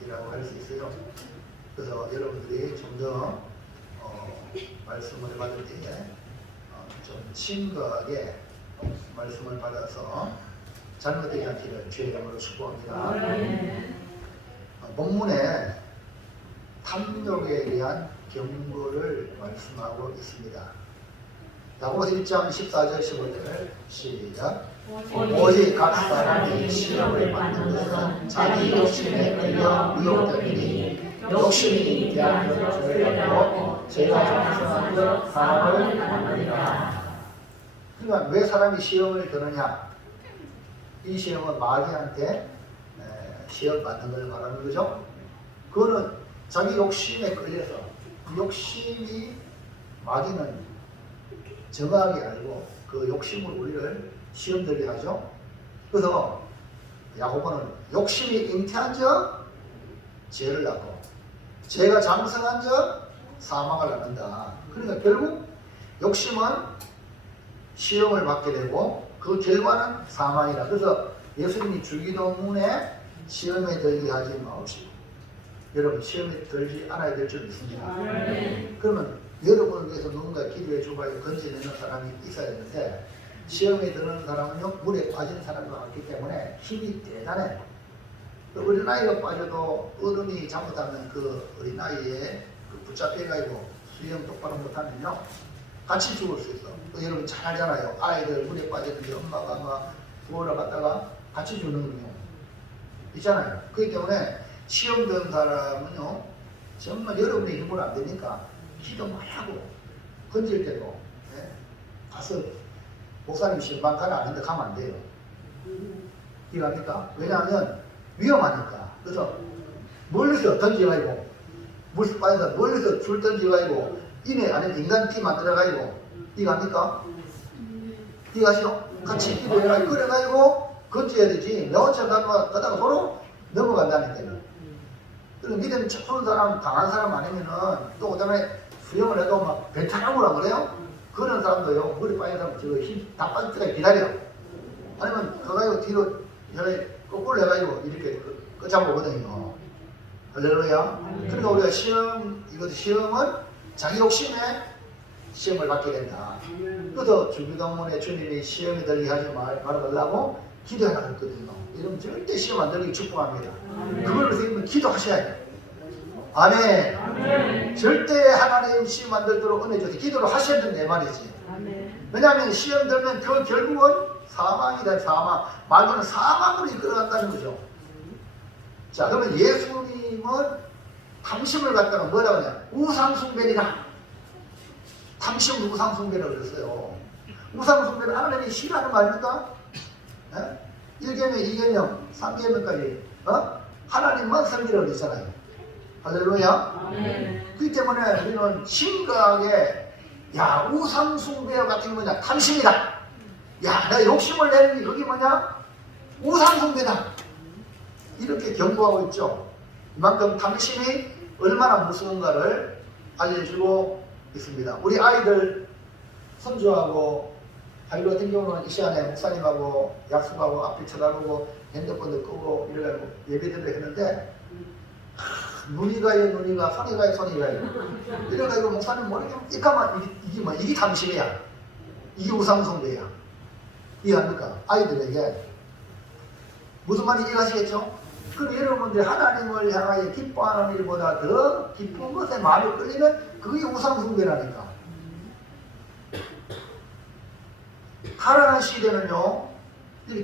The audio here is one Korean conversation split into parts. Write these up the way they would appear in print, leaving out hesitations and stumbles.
시험이라고 할 수 있어요. 그래서 여러분들이 좀 더 말씀을 받을 때에 좀 심각하게 말씀을 받아서 잘못되지 않기를 주의 이름으로 축복합니다. 본문에 탐욕에 대한 경고를 말씀하고 있습니다. 야고보서 1장 14절 15절 시작. 오직 각 사람이 시험을 받는 것은 자기 욕심에 끌려 미혹되리니 욕심이 잉태하는 죄를 갖고 죄가 장성한 것 사람을 만납니다. 그러니까 왜 사람이 시험을 드느냐? 이 시험은 마귀한테 시험 받는 걸 말하는 거죠. 그거는 자기 욕심에 끌려서 그 욕심이 마귀는 정확하게 알고 그 욕심으로 우리를 시험 들게 하죠. 그래서 야고보는 욕심이 잉태한 적 죄를 낳고 죄가 장성한 적 사망을 낳는다. 그러니까 결국 욕심은 시험을 받게 되고 그 결과는 사망이다. 그래서 예수님이 주기도문에 시험에 들게 하지 마옵시고 여러분 시험에 들지 않아야 될 줄 믿습니다. 그러면 여러분을 위해서 누군가 기도해 주고 건져내는 사람이 있어야 되는데 시험에 드는 사람은요 물에 빠지는 사람과 같기 때문에 힘이 대단해. 어린아이가 빠져도 어른이 잘못하면 그 어린아이에 붙잡혀가지고 수영 똑바로 못하면요 같이 죽을 수 있어. 여러분 잘 알잖아요. 아이들 물에 빠졌는데 엄마가 막 구하러 갔다가 같이 죽는 경우 있잖아요. 그렇기 때문에 시험 드는 사람은요 정말 여러분의 힘으로 안 되니까 기도 많이 하고 건질 때도 가서 목사님 신방가는 아닌데 가면 안 돼요. 이해합니까? 왜냐하면 위험하니까. 그래서 멀리서 던져가지고 물속 빠져서 멀리서 줄 던져가지고 이내 안에 인간 피 만들어가지고 이해합니까? 이해하시죠? 같이 기도해가지고 그래가지고 건져야 되지. 내 혼자 가다가 서로 넘어간다니까요. 그리고 믿음 푸는 사람, 강한 사람 아니면은 또 그다음에 수영을 해도 막 배탈하고라 그래요? 그런 사람도요, 물에 빠진 사람 저거 힘 다 빠질 때까지 기다려. 아니면 그거 가지고 뒤로 거꾸로 해가지고 이렇게 끄잡아오거든요. 할렐루야. 그러니까 우리가 시험은 자기 욕심에 시험을 받게 된다. 그래서 주기도문에 주님이 시험에 들게 하지 말아달라고 기도해라 했거든요. 여러분 절대 시험 안 들게 축복합니다. 그걸 위해서 기도하셔야 돼요. 아멘. 아멘. 절대 하나님 시험 안 들도록 은혜 주세요. 기도를 하셔야 된다 내 말이지. 아멘. 왜냐하면 시험 들면 그 결국은 사망이다. 사망. 말로는 사망으로 이끌어간다는 거죠. 자, 그러면 예수님은 탐심을 갖다가 뭐라고 하냐? 우상숭배이다. 탐심 우상숭배라고 그랬어요. 우상숭배는 하나님이 싫어하는 말입니까? 1계명, 2계명, 3계명까지 하나님만 섬기라고 그랬잖아요. 할렐루야. 그렇기 때문에 우리는 심각하게 우상숭배와 같은 게 뭐냐? 탐심이다. 내 욕심을 내는 게 그게 뭐냐? 우상숭배다. 이렇게 경고하고 있죠. 이만큼 탐심이 얼마나 무서운가를 알려주고 있습니다. 우리 아이들 손주하고 아이들 같은 경우는 이 시간에 목사님하고 약속하고 앞에 쳐다보고 핸드폰도 끄고 이래가지고 예배드려 했는데 눈이 가요 눈이 가 손이 가요 손이 가요 이래가지고 목사님 모르겠면 이게 탐심이야. 이게 우상숭배야. 이해합니까? 아이들에게 무슨 말인지 이해하시겠죠? 그럼 여러분들 하나님을 향하여 기뻐하는 일보다 더 기쁜 것에 마음이 끌리면 그게 우상숭배라니까. 타락한 시대는요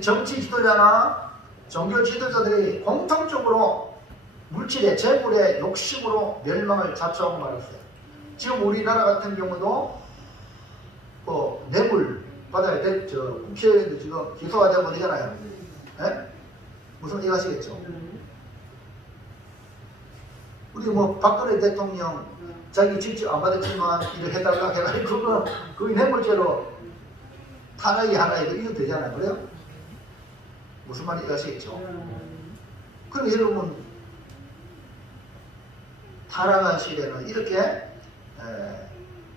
정치 지도자나 종교 지도자들이 공통적으로 물질의 재물의 욕심으로 멸망을 자초하고 말았어요. 지금 우리나라 같은 경우도 뇌물 받아야 될 국회의원도 지금 기소가 되잖아요. 무슨 얘기 하시겠죠? 우리 박근혜 대통령 자기 직접 안 받았지만 이렇게 해달라 해가지고 그게 뇌물죄로 탄핵이 하나 이거 되잖아요. 그래요? 무슨 말인지 아시겠죠? 그럼 여러분 타락한 시대는 이렇게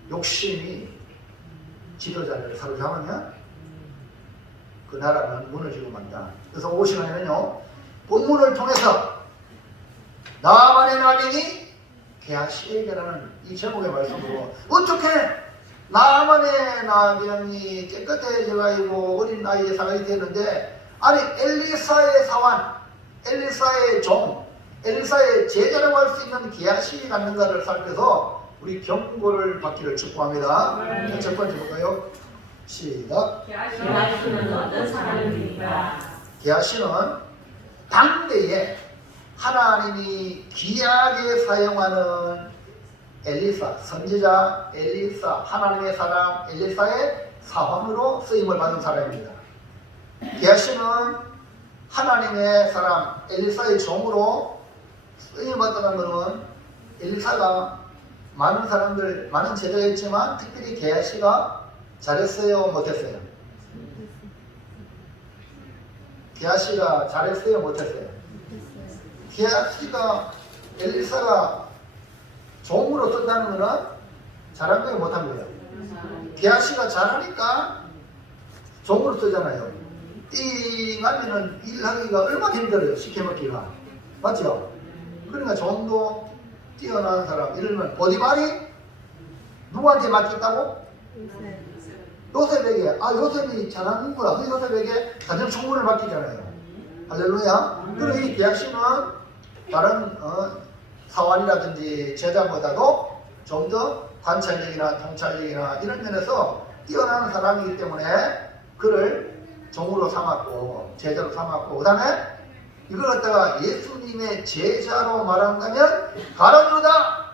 욕심이 지도자를 사로잡으면 그 나라는 무너지고 만다. 그래서 5시간에는요 본문을 통해서 나만의 나병이 게하시에게라는 이 제목의 말씀으로 어떻게 나만의 나병이 깨끗해져가지고 어린 나이에 사람이 되는데, 아니 엘리사의 사환, 엘리사의 종, 엘리사의 제자라고 할 수 있는 게하시에 갔는가를 살펴서 우리 경고를 받기를 축복합니다. 첫 번째 볼까요? 시작. 게하시는 어떤 사람입니까? 게하시는 당대에 하나님이 귀하게 사용하는 엘리사, 선지자 엘리사, 하나님의 사람 엘리사의 사환으로 쓰임을 받은 사람입니다. 게하시는 하나님의 사람 엘리사의 종으로 쓰임을 받았다는 것은 엘리사가 많은 사람들, 많은 제자가 있지만 특별히 게하시가 잘했어요, 못했어요? 게하시가 잘했어요, 못했어요? 게하시가 엘리사가 종으로 쓴다는 것은 잘한 거예요, 못한 거예요? 게하시가 잘하니까 종으로 쓰잖아요. 이 가면은 일하기가 얼마나 힘들어요, 시켜먹기가. 맞죠? 그러니까 종도 뛰어난 사람, 이러면 보디발이 누구한테 맡겼다고? 요셉에게. 아, 요셉이 잘하는구나. 그 요셉에게 가정 총무를 맡기잖아요. 할렐루야. 그리고 이 게하시는 다른 사환이라든지 제자보다도 좀 더 관찰력이나 통찰력이나 이런 면에서 뛰어난 사람이기 때문에 그를 종으로 삼았고 제자로 삼았고, 그 다음에 이걸 갖다가 예수님의 제자로 말한다면 가룟 유다,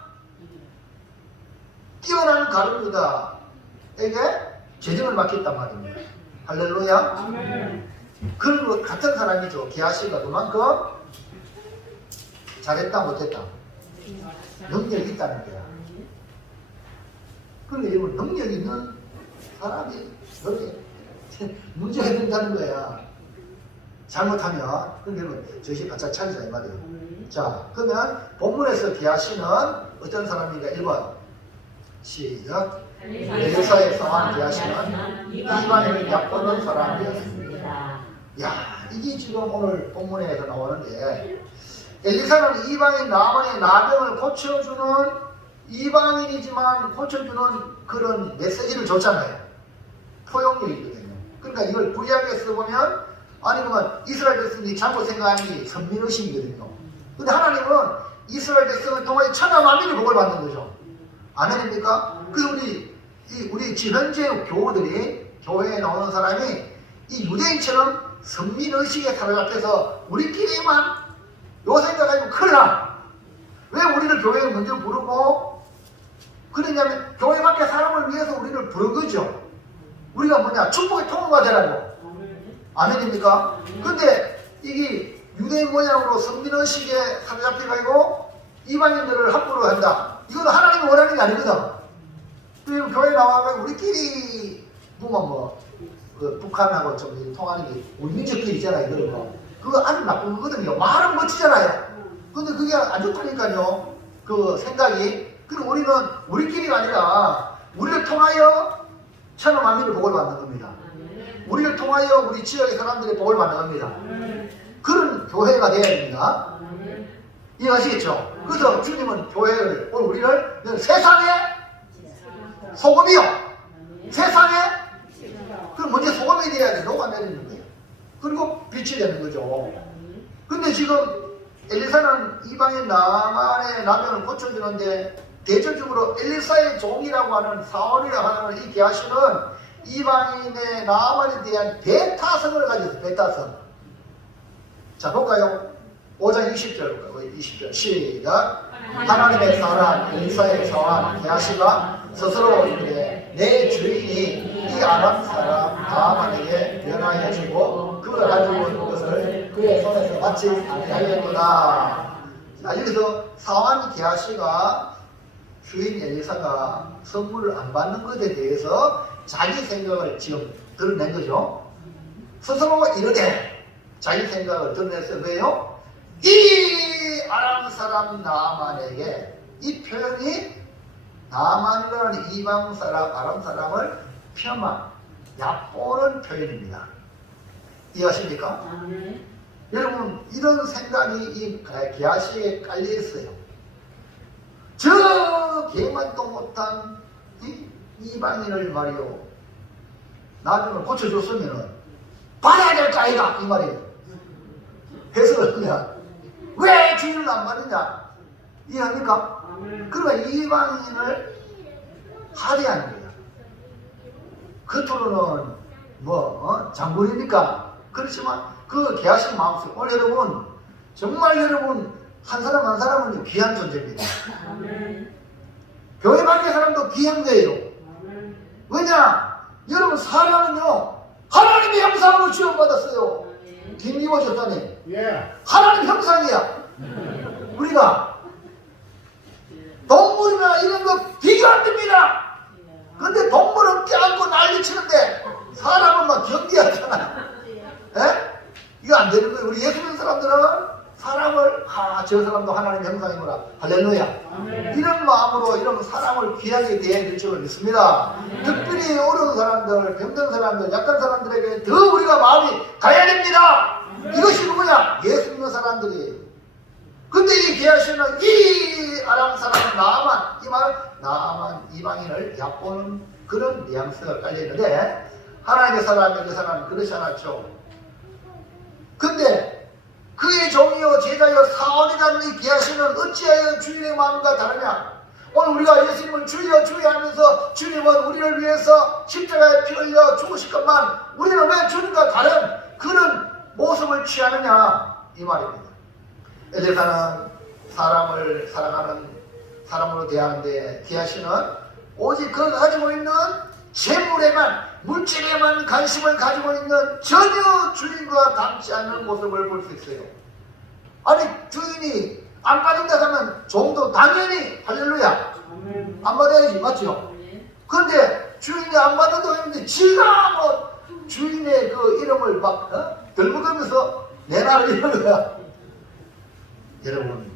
뛰어난 가룟 유다에게 재정을 맡겼단 말입니다. 할렐루야. 그런 것 같은 사람이죠. 게하시가 그만큼 잘했다 못했다, 능력이 있다는 거야. 그런데 이건 능력 있는 사람이 여기 문제가 된다는 거야. 잘못하면. 그러면 정신 바짝 차리자 이 말이에요. 자, 그러면 본문에서 게하시는 어떤 사람인가? 1번 시작. 엘리사의 사환 게하시는 이방인을 약보는 사람이었습니다. 야, 이게 지금 오늘 본문에서 나오는데, 엘리사는 이방인 나만의 나병을 고쳐주는, 이방인이지만 고쳐주는 그런 메시지를 줬잖아요. 포용력이거든요. 그러니까 이걸 구약에 써보면, 아니 그러면 이스라엘 백성이 잘못 생각하니 선민의식이거든요. 근데 하나님은 이스라엘 백성을 통해 천하 만민의 복을 받는 거죠. 아멘입니까? 그래서 우리 지금 현재 교우들이, 교회에 나오는 사람이 이 유대인처럼 선민의식에 사로잡혀서 우리끼리만 요 생각하면 큰일 나. 왜 우리를 교회에 먼저 부르고 그러냐면 교회 밖에 사람을 위해서 우리를 부른 거죠. 우리가 뭐냐, 축복의 통로가 되라고. 아멘입니까? 근데 이게 유대인 모양으로 선민의식에 사로잡혀가지고 이방인들을 함부로 한다. 이건 하나님이 원하는 게 아니거든. 그리고 교회에 나와서 우리끼리 보면 북한하고 좀 통하는 게 우리 민족끼리 있잖아요. 그런 거. 그거 아주 나쁜 거거든요. 말은 멋지잖아요. 근데 그게 안 좋다니까요. 그 생각이. 그럼 우리는 우리끼리가 아니라 우리를 통하여 천하 만민의 복을 받는 겁니다. 우리를 통하여 우리 지역의 사람들의 복을 받는 겁니다. 그런 교회가 되어야 됩니다. 이해하시겠죠? 그래서 주님은 교회를, 우리를 세상의 소금이요. 세상에 그럼 먼저 소금이 돼야 돼. 녹아내리는 거예요. 그리고 빛이 되는 거죠. 근데 지금 엘리사는 이방인 나만의 나병을 고쳐주는데, 대조적으로 엘리사의 종이라고 하는 사원이라고 하는 이 게하시는 이방인의 나만에 대한 배타성을 가지고 있어요. 배타성. 자, 볼까요? 5장 20절 볼까요? 20절 시작. 하나님의 사람 엘리사의 사원 게하시가 스스로 이르되 내 주인이 이 아람 사람 나아만에게 변하여 주고 그가 가지고 온 것을 그의 손에서 받지 아니하였구나. 자, 여기서 사환 게하시가 주인 엘리사가 선물을 안 받는 것에 대해서 자기 생각을 지금 드러낸 거죠. 스스로 이르되 자기 생각을 드러냈어요. 왜요? 이 아람 사람 나아만에게, 이 표현이 나아만이라는 이방 사람, 아람 사람을 폄하, 얕보는 표현입니다. 이해하십니까? 여러분 이런 생각이 이 게하시에 깔려 있어요. 저 개만도 못한 이 이방인을 말이요, 나중에 고쳐줬으면은 받아야 될 거 아이가 이 말이에요. 해석을 하면 왜 주인을 안 받느냐 이해합니까? 그러니까 이방인을 하대하는 거예요. 겉으로는 장군이니까 그렇지만 그 개하신 마음속, 오늘 여러분 정말 여러분 한 사람 한 사람은 귀한 존재입니다. 교회 밖의 사람도 귀한 거예요. 왜냐? 여러분 사람은요 하나님의 형상으로 지원받았어요. 김기호 집사님, 하나님 형상이야. 우리가 동물이나 이런 거 비교 안 됩니다. 근데 동물은 껴안고 난리치는데 사람은 막 경계하잖아. 에? 이거 안 되는 거예요. 우리 예수 믿는 사람들은 사람을 저 사람도 하나님 형상이구나, 할렐루야, 이런 마음으로 이런 사람을 귀하게 대해야 될 줄을 믿습니다. 특별히 어려운 사람들, 병든 사람들, 약한 사람들에게 더 우리가 마음이 가야 됩니다. 이것이 누구냐? 예수 믿는 사람들이. 근데 이 게하시는 이 아람 사람은 나아만, 이 말은 나아만 이방인을 얕보는 그런 뉘앙스가 깔려있는데, 하나님의 사람이 그 사람은 그렇지 않았죠. 근데 그의 종이요 제자여 사원이라는 이 게하시는 어찌하여 주인의 마음과 다르냐? 오늘 우리가 예수님을 주여 주여 하면서 주님은 우리를 위해서 십자가에 피 흘려 죽으실 것만, 우리는 왜 주님과 다른 그런 모습을 취하느냐 이 말입니다. 엘리사는 사람을 사랑하는 사람으로 대하는데, 게하시는 오직 그가 가지고 있는 재물에만, 물질에만 관심을 가지고 있는 전혀 주인과 닮지 않는 모습을 볼 수 있어요. 아니 주인이 안 받는다 하면 종도 당연히 할렐루야 안 받아야지, 맞죠? 그런데 주인이 안 받는다고 했는데 지가 뭐 주인의 그 이름을 막 덜먹으면서 내놔라 이런 거야. 여러분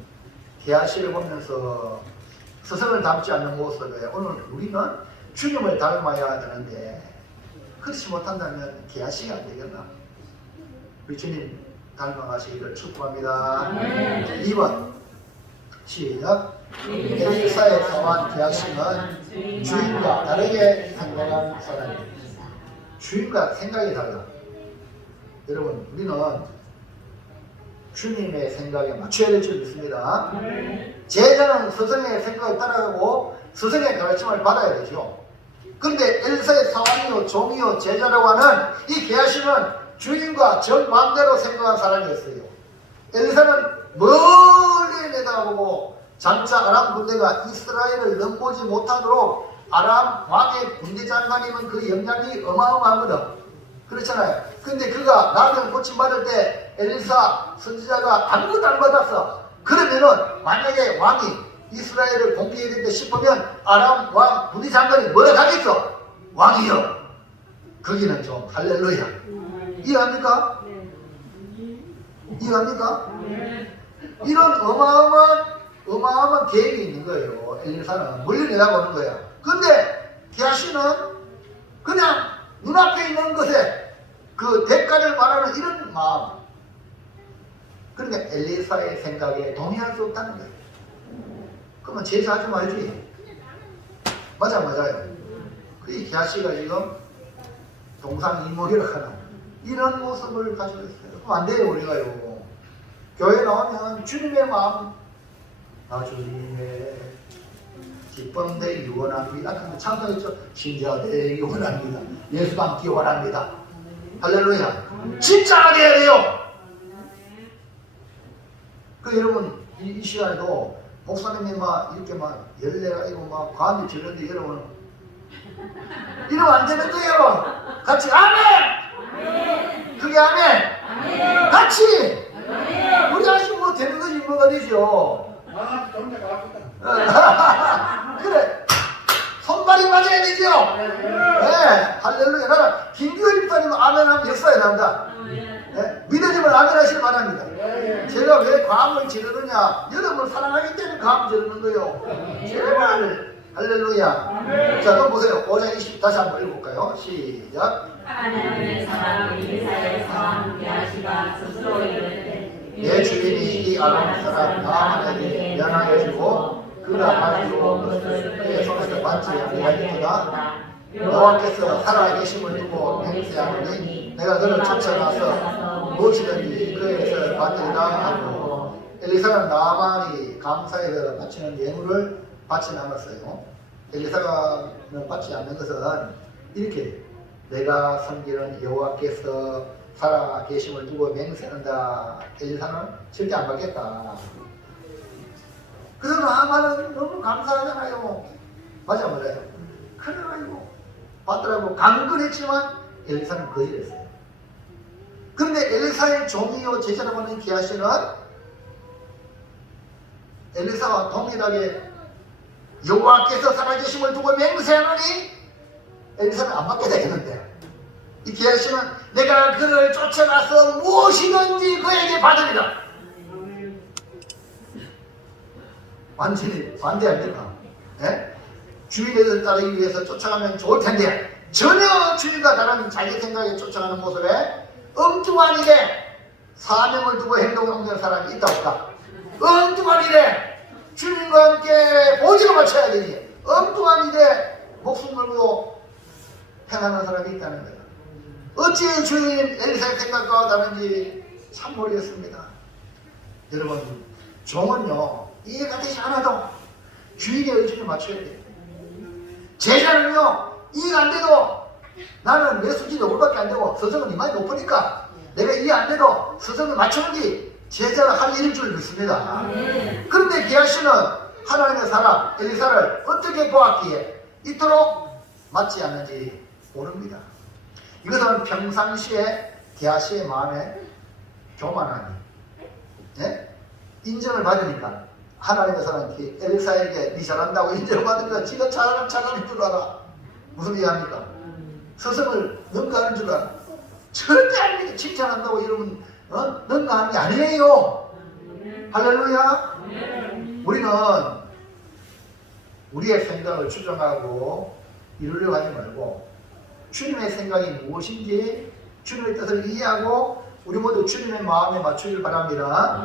게하시를 보면서 스승을 닮지 않는 모습에 오늘 우리는 주님을 닮아야 되는데 그렇지 못한다면 게하시가 안 되겠나? 우리 주님 닮아가시기를 축복합니다. 2번 시작. 엘리사의 사원 게하시는 주인과 다르게 생각한 사람입니다. 주인과 생각이 달라. 여러분 우리는 주님의 생각에 맞춰야 될 줄 믿습니다. 제자는 스승의 생각을 따라가고 스승의 가르침을 받아야 되죠. 그런데 엘리사의 사원이요 종이요 제자라고 하는 이 게하시는 주인과 정반대로 생각한 사람이었어요. 엘리사는 멀리 내다보고 장차 아람 군대가 이스라엘을 넘보지 못하도록 아람 왕의 군대 장관이면 그 영향이 어마어마하거든. 그렇잖아요. 근데 그가 나병 고침받을 때 엘리사 선지자가 아무것도 안 받았어. 그러면은 만약에 왕이 이스라엘을 공격해야 된다 싶으면 아람 왕 군대 장관이 뭐라 하겠어? 왕이여. 거기는 좀 할렐루야. 이해합니까? 이해합니까? 이런 어마어마한 계획이 있는 거예요. 엘리사는 멀리 내다보는 거야. 근데 게하시는 그냥 눈앞에 있는 것에 그 대가를 말하는 이런 마음. 그러니까 엘리사의 생각에 동의할 수 없다는 거예요. 그러면 제사하지 말지. 맞아요. 그 게하시가 지금 동상이몽이라고 하는 이런 모습을 가지고 있어요. 그럼 안 돼요, 우리가요. 교회 나오면 주님의 마음, 주님의 기쁨되기 원합니다. 근데 찬송했죠. 신자되기 원합니다. 예수 닮기 원합니다. 할렐루야. 진짜 하게 해야 돼요. 그 여러분 이 시간에도 목사님이 막 이렇게 막 열내가 이고 막 과음이 지르는데 여러분 이러면 안 되는 거예요. 같이 아멘. 그게 아멘. 같이. 우리 하시면 뭐 되는 거지 뭐가 되죠. 그래. 손발이 맞아야 되죠. 네. 할렐루야. 나는 김규현 집사님 아멘하면 역사에 난다. 네? 믿어지면 아멘 하시길 바랍니다. 제가 왜 과음을 지르느냐? 여러분을 사랑하기 때문에 과음 지르는 거예요. 제발 할렐루야. 자, 그럼 보세요. 5장 20 다시 한번 읽어볼까요? 시작. 하나님의 사람 엘리사에서 함께 하시가 스스로 이르되 내 주인이 이 아람 사람 나만에게 면하여 주고 그가 가지고 그것을 그의 손에서 받지 아니하였도다. 여호와께서 살아계심을 두고 맹세하노니 내가 그를 쫓아가서 무엇이든지 그에게서 받으리라 하고 엘리사는 나만이 감사에서 바치는 예물을 받지 않았어요. 엘리사는 받지 않는 것은 이렇게 내가 섬기는 여호와께서 살아계심을 두고 맹세한다. 엘리사는 절대 안 받겠다. 그래서 나만은 너무 감사하잖아요. 맞아 말아요. 그래가지고 받더라고 강건했지만 엘리사는 거절했어요. 그런데 엘리사의 종이요 제자로 보는 기하시는 엘리사와 동일하게 여호와께서 살아계심을 두고 맹세하노니 엘리사는 안 받게 되겠는데 이 기하시는 내가 그를 쫓아가서 무엇이든지 그에게 받으리라. 완전히 반대 아닙니까? 예? 주인을 따르기 위해서 쫓아가면 좋을 텐데 전혀 주인과 다른 자기 생각에 쫓아가는 모습에 엉뚱한 일에 사명을 두고 행동을 옮기는 사람이 있다 없다? 엉뚱한 일에 주님과 함께 보지를 맞춰야 되지 엉뚱한 일에 목숨 걸고 행하는 사람이 있다는 거예요. 어찌 주인 엘리사의 생각과 다른지 참 모르겠습니다. 여러분 종은요 이해가 되지 않아도 주인의 의지를 맞춰야 돼요. 제자는요 이해가 안 돼도 나는 내 수준이 높을밖에 안 되고 서성은 이만이 높으니까 내가 이해 안 돼도 서성을 맞추는 게 제자가 할 일일 줄 믿습니다. 그런데 기하시는 하나님의 사람 엘리사를 어떻게 보았기에 이토록 맞지 않는지 모릅니다. 이것은 평상시에 기하시의 마음에 교만하니 인정을 받으니까 하나님의 사람 엘리사에게 니 잘한다고 인정을 받으니까 지가 잘하는 줄 알아. 무슨 얘기합니까? 서성을 능가하는 줄 알아. 절대 아닙니다. 칭찬한다고 이러면 능가하는 게 아니에요. 할렐루야. 우리는 우리의 생각을 추정하고 이루려고 하지 말고 주님의 생각이 무엇인지 주님의 뜻을 이해하고 우리 모두 주님의 마음에 맞추길 바랍니다.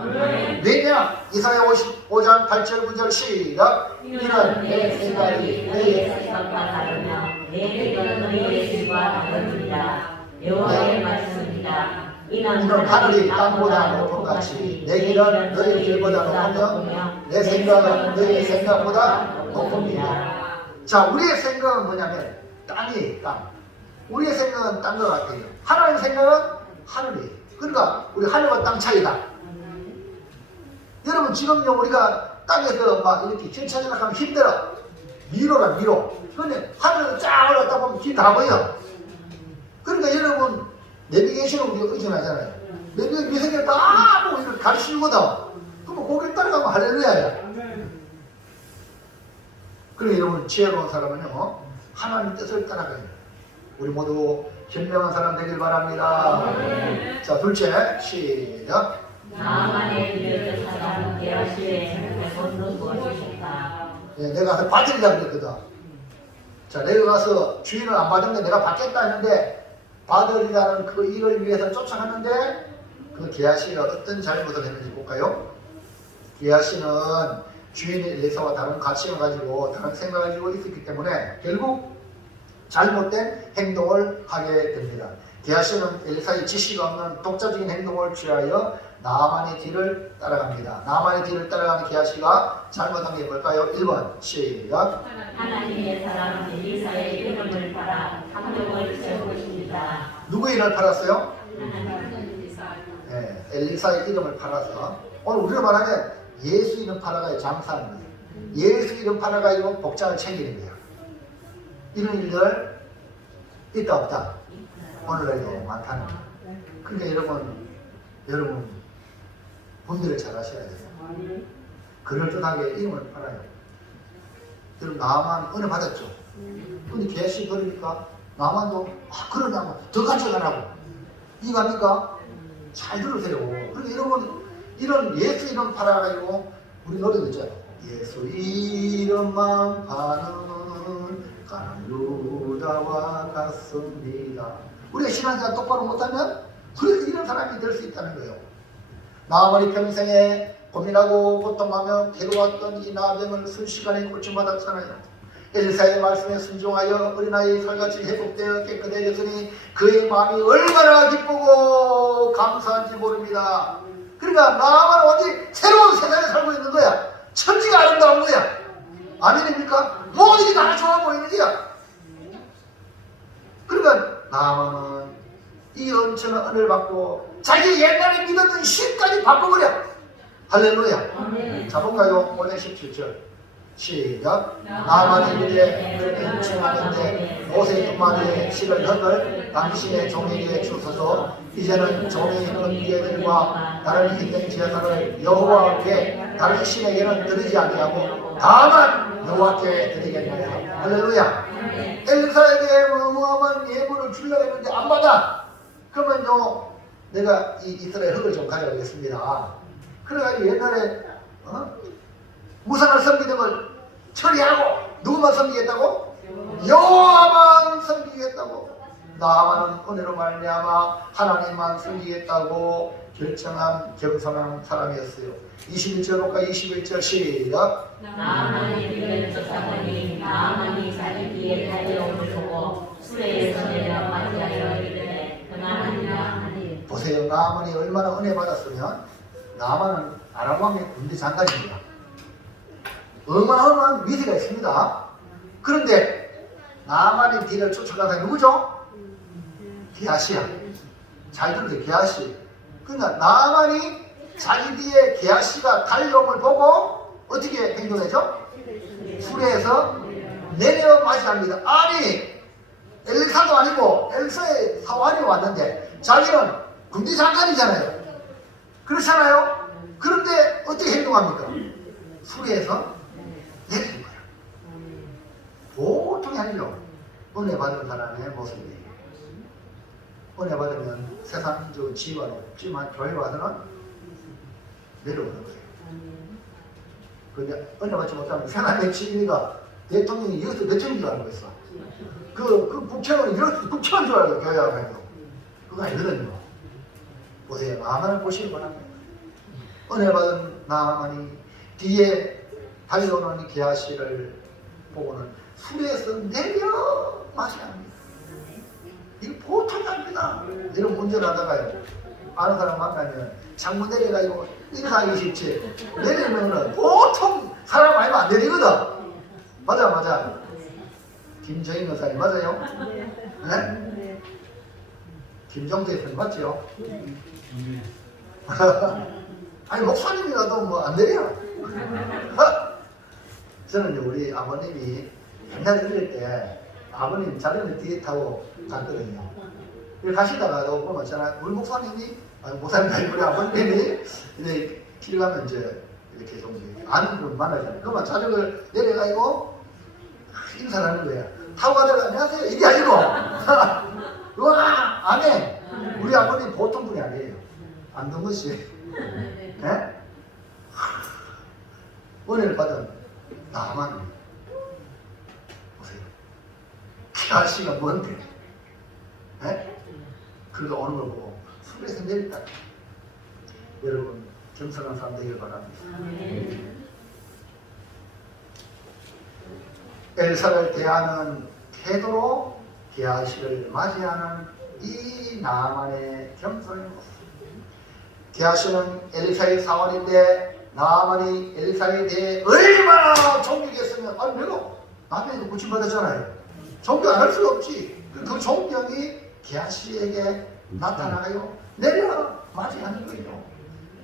왜냐? 이사야 55장 8절 9절 시작. 이는 내 생각이 너희의 생각과 다르며 내 뜻은 너희의 뜻과 다르니라. 여호와의 말씀이다. 이는 하늘이 땅보다 높은 같이 내 길은 너희 길보다 높으며 내 생각은 너희의 생각보다 높습니다. 자, 우리의 생각은 뭐냐면 땅이에요. 땅. 우리의 생각은 딴 것 같아요. 하나님의 생각은 하늘이에요. 그러니까 우리 하늘과 땅 차이다. 여러분 지금요 우리가 땅에서 막 이렇게 길 찾으려고 하면 힘들어. 미로라 미로. 그런데 하늘에서 쫙 올라갔다 보면 길 다 보여. 그러니까 여러분 내비게이션을 우리가 의존하잖아요. 내비게이션을 다 보고 이렇게 가르치거든. 그러면 거기를 따라가면 할렐루야야. 그러니까 여러분 지혜로운 사람은요 하나님 뜻을 따라가요. 우리 모두 현명한 사람 되길 바랍니다. 자, 둘째 시작. 나만의 길을 찾아 계하시에 손도 구하셨다. 내가 가서 받으리라 그랬거든. 자, 내가 가서 주인을 안 받는데 내가 받겠다 했는데 받으리라는 그 일을 위해서 쫓아갔는데 그 게하시가 어떤 잘못을 했는지 볼까요? 게하시는 주인 엘리사와 다른 가치를 가지고 다른 생각을 가지고 있었기 때문에 결국 잘못된 행동을 하게 됩니다. 게하시는 엘리사의 지시가 없는 독자적인 행동을 취하여 나만의 뒤를 따라갑니다. 나만의 뒤를 따라가는 게하시가 잘못한 게 뭘까요? 1번 시작. 하나님의 사람 엘리사의 이름을 팔아 탐욕을 채우십니다. 누구의 이름을 팔았어요? 네, 엘리사의 이름을 팔아서 오늘 우리가 말하면 예수 이름 팔아가지고 장사하는 거예요. 예수 이름 팔아가지고 복장을 챙기는 거예요. 이런 일들 있다 없다? 오늘날도 많다는 거예요. 그러니까 여러분 분별을 잘 하셔야 돼요. 그럴듯하게 이름을 팔아요. 여러분 나만 은혜 받았죠? 근데 개시 버리니까 나만도 그러냐고 더 가져가라고 이거 합니까? 잘 들으세요. 그러니까 여러분 이런 예수 이름 팔아가지고 우리 노래도 있잖아요. 예수 이름만 파는 가난 유다와 같습니다. 우리가 신앙생활 똑바로 못하면 우리가 이런 사람이 될 수 있다는 거예요. 나아만이 평생에 고민하고 고통하며 괴로웠던 이 나병을 순식간에 고침받았잖아요. 엘리사의 말씀에 순종하여 어린아이의 살같이 회복되어 깨끗해졌으니 그의 마음이 얼마나 기쁘고 감사한지 모릅니다. 그러니까 나아만은 완전히 새로운 세상에 살고 있는 거야. 천지가 아름다운 거야. 아멘입니까? 모든 게 다 좋아 보이는 거야. 그러니까 나아만은 이 엄청난 은혜를 받고 자기 옛날에 믿었던 신까지 바꿔버려. 할렐루야. 자 볼까요? 오늘 17절 시작. 나아만이 이르되 그렇게 청하는데 모세뿐만이 실을 흙을 당신의 종에게 주소서. 이제는 종이 번개들과 다른 희생 제사를 여호와께 다른 신에게는 드리지 아니하고 다만 여호와께 드리겠나이다. 할렐루야. 엘리사에게 어마어마한 예물을 주려고 했는데 안 받아. 그러면요 내가 이 이스라엘 흙을 좀 가져가겠습니다. 그래가지고 옛날에 무상을 섬기는 걸 처리하고 누구만 섬기겠다고? 여호와만 섬기겠다고. 나아만은 은혜로 말미암아 하나님만 섬기겠다고 결정한 겸손한 사람이었어요. 21절 볼까? 21절 시작. 나아만이 이르되 쫓아보니 나아만이 자기 뒤에 달려옴을 보고 수레에서 내려 맞이하여 이르되 그나마니라 하니. 보세요. 나아만이 얼마나 은혜 받았으면 나아만은 아람 왕의 군대 장관입니다. 어마어마한 위세가 있습니다. 그런데 나아만의 뒤를 쫓아간 사람이 누구죠? 게하시야. 잘 들으세요. 게하시. 그러니까 나아만이 자기 뒤에 게하시가 달려옴을 보고 어떻게 행동했죠? 수레에서 내려 맞이합니다. 아니 엘리사도 아니고 엘사의 사환이 왔는데 자기는 군대 장관이잖아요. 그렇잖아요. 그런데 어떻게 행동합니까? 수레에서 내리는 거예요. 보통이 아니죠. 은혜 받은 사람의 모습이에요. 은혜 받으면 세상적 지위가 높지만 교회 와서는 내려오는 거예요. 그런데 은혜 받지 못하면 세상의 지위가 대통령이 여기서 몇 천인 줄 알고 있어. 그 국회의원이 이렇게 국회의원 줄 알고 교회 와서 그거 아니거든요. 보세요. 나아만을 보시기 바랍니다. 은혜 받은 나아만이 뒤에 달려오는 게하시를 보고는 수레에서 내려 맞이합니다. 이게 보통이 아닙니다. 이런 운전하다가요 아는 사람 만나면 창문 내려가지고 인사하기 쉽지 내리면은 보통 사람 아니면 안 내리거든. 맞아. 김정인 여사님 맞아요? 네? 김정재 여사님 맞죠? 아니 목사님이라도 뭐 안 내려. 저는 우리 아버님이 옛날에 어릴 때 아버님 자전거 뒤에 타고 갔거든요. 가시다가도 보면 있잖아요. 우리 목사님이 목사님 아니 우리 아버님이 이제 길 가면 이제 이렇게 좀 아는 분 만나잖아요. 그러면 자전거를 내려가지고 인사를 하는 거야. 타고 가다가 안녕하세요 이게 아니고 와 안해. 우리 아버님 보통 분이 아니에요. 안동근 씨. 네? 은혜를 받은 나아만 보세요. 게하시가 뭔데? 네? 그가 오는 걸 보고 수레에서 내렸다. 여러분 겸손한 사람 되기를 바랍니다. 엘사를 대하는 태도로 게하시를 맞이하는 이 나아만의 겸손의 모습. 게하시는 엘리사의 사원인데 나아만이 엘리사에 대해 얼마나 존경했으면 아니 내가 남에게 구침받았잖아요. 존경 안 할 수가 없지. 그 존경이 게하시에게 나타나요. 내려 맞이하는 거예요.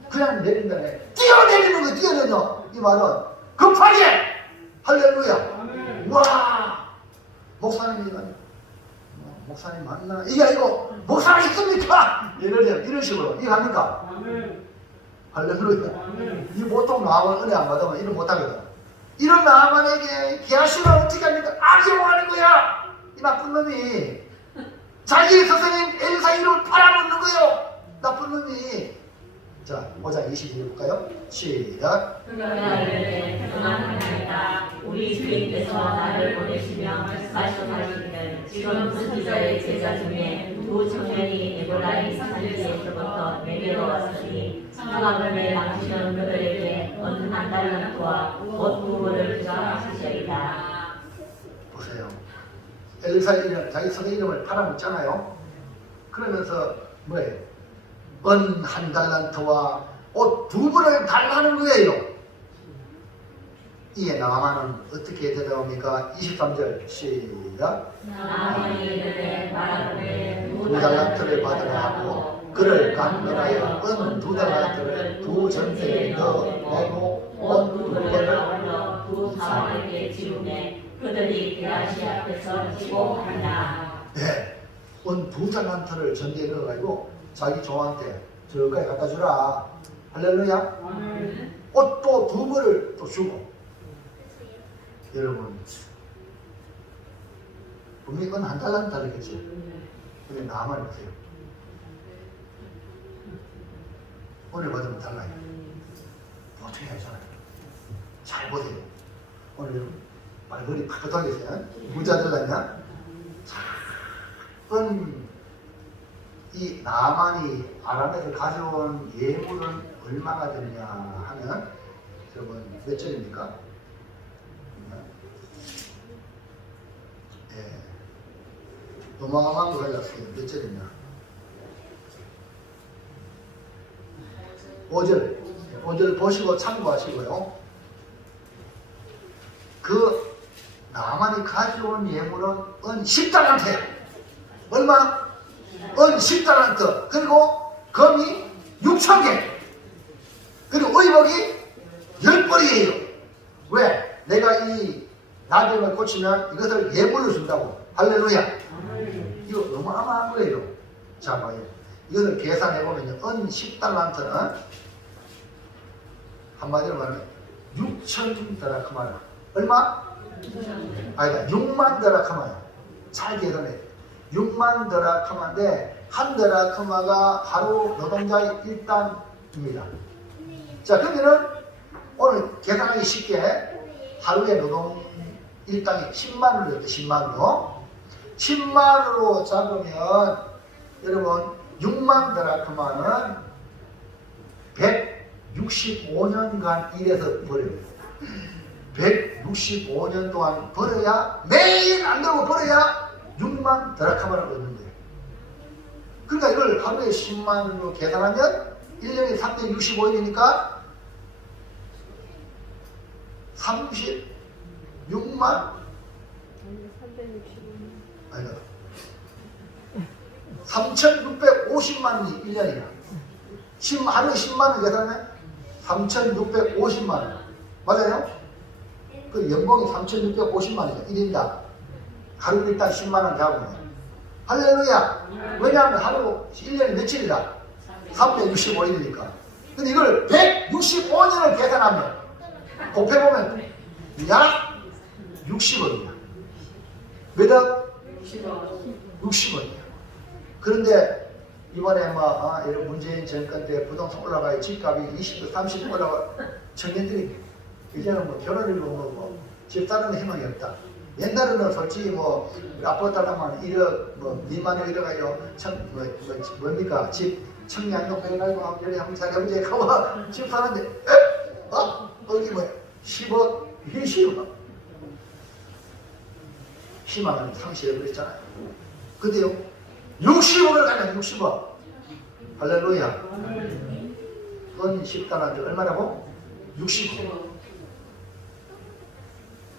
그냥 내린다네. 뛰어내리는 거 뛰어내려. 이 말은 급하게 할렐루야. 와 목사님이 목사님 맞나? 이게 아니고 목사님 있습니까? 이런 식으로 이거 합니까? 할렐루야. 이 보통 나아만 은혜 안 받으면 이런 못하거든. 이런 나아만에게 게하시는 어떻게 합니까? 악용하는 거야. 이 나쁜 놈이 자기 선생님 엘사 이름을 팔아먹는 거예요. 나쁜 놈이 자, 5장 22절 볼까요? 시작. 그가 이르되 평안하나이다. 우리 주님께서 나를 보내시며 말씀하시기를 지금 선지자의 제자 중에 두 청년이 에볼라인 산지에서부터 내게로 왔으니 성막을 망치는 그들에게 은 한 달란트와 옷 두 벌을 주라 하시리이다. 보세요. 엘리사 이름, 자기 성의 이름을 팔아먹잖아요. 그러면서 뭐예요? 은 한 달란트와 옷 두 벌을 달라는 거예요. 이에 나아만은 어떻게 대답합니까? 23절 시작. 나만이 이르되 말하되 두 달란트를 받으라 하고 그를 강권하여 은 두 달란트를 두 전세에 넣어 내고 옷 두 벌을 올려 두 사람에게 지우매 그들이 게하시 앞에서 지공하니라. 네, 은 두 달란트를 전세에 넣어가지고 자기 종한테 저까지 갖다 주라. 할렐루야. 옷도 두 벌을 또 주고. 여러분 분명히 은 한 달란트 하겠지. 근데 나만 보세요. 오늘 받으면 달라요. 보통이 아니잖아요. 잘 보세요. 오늘 말벌이 팍 돌리세요. 부자 들랐냐? 이 나만이 아람에서 가져온 예물은 얼마가 되느냐 하면 여러분 몇 절입니까? 예. 어마어마한 거 가져왔어요. 몇 절이냐? 5절. 5절 보시고 참고하시고요. 그 나만이 가져온 예물은 은 10달란트. 얼마? 은 10달란트. 그리고 금이 6,000개. 그리고 의복이 10벌이에요. 왜? 내가 이 나병을 고치면 이것을 예물로 준다고. 할렐루야. 이거 어마어마한 거예요. 자, 봐요. 이거를 계산해보면 은 10달란트는 한마디로 말하면 6,000드라크마나. 얼마? 아니다. 6만 드라크마야. 잘 계산해. 6만 드라크마인데 한 드라크마가 하루 노동자의 일당입니다. 자, 그러면은 오늘 계산하기 쉽게 하루의 노동 일당이 10만원이었대. 10만원. 10만원으로 잡으면 여러분 6만 드라크마는 165년간 일해서 벌어요. 165년 동안 벌어야, 매일 안 들고 벌어야 6만 드라크마를 얻는 거예요. 그러니까 이걸 하루에 10만원으로 계산하면 1년에 365일이니까 36만 아니다. 3,650만원이 1년이야. 하루에 10만원 계산하면 3,650만원. 맞아요? 그 연봉이 3,650만원이죠. 1인당. 하루 일당 10만원 잡으면. 할렐루야. 왜냐하면 하루 1년에 며칠이다? 365일이니까. 근데 이걸 165년을 계산하면 곱해보면 약 60원이야. 몇 원? 60원이야. 그런데 이번에 이런 문재인 정권 때 부동산 올라가요. 집값이 20, 30 올라가. 청년들이 이제는 집 사는 희망이 없다. 옛날에는 솔직히 아파트 하면 1억 미만에 이래가지고 뭡니까? 집 청량동 해가지고 여기 한번 잘 해보자 하고 집 사는데 거기 10억 20억 희망을 상실해버렸잖아요. 근데요 60억을 가면 60억. 할렐루야. 은 10달란트 얼마라고? 60억.